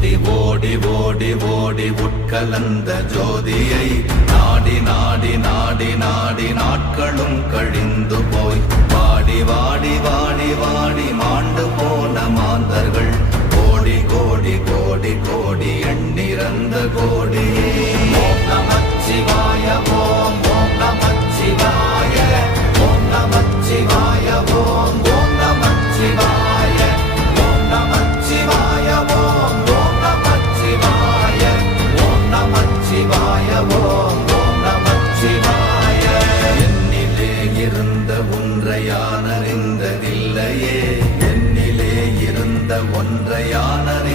ஓடி ஓடி ஓடி ஓடி உட்கலந்த ஜோதியை நாடி நாடி நாடி நாடி நாட்களும் கழிந்து போய் வாடி வாடி வாடி வாடி மாண்டு போன மாந்தர்கள் கோடி கோடி கோடி கோடி எண்ணிறந்த கோடி. ஓம் நமச்சிவாய ஓம் ஓம் நமச்சிவாய ஓம் நமச்சிவாய ஓம் ஓம் நமச்சிவாய ஓம் நமச்சிவாய ஓம் ஓம் நமச்சிவாய ஓம் நமச்சிவாய ஓம் ஓம் நமச்சிவாய. என்னிலே இருந்த ஒன்றை யானறிந்ததில்லையே, என்னிலே இருந்த ஒன்றை யானறிந்ததில்லையே,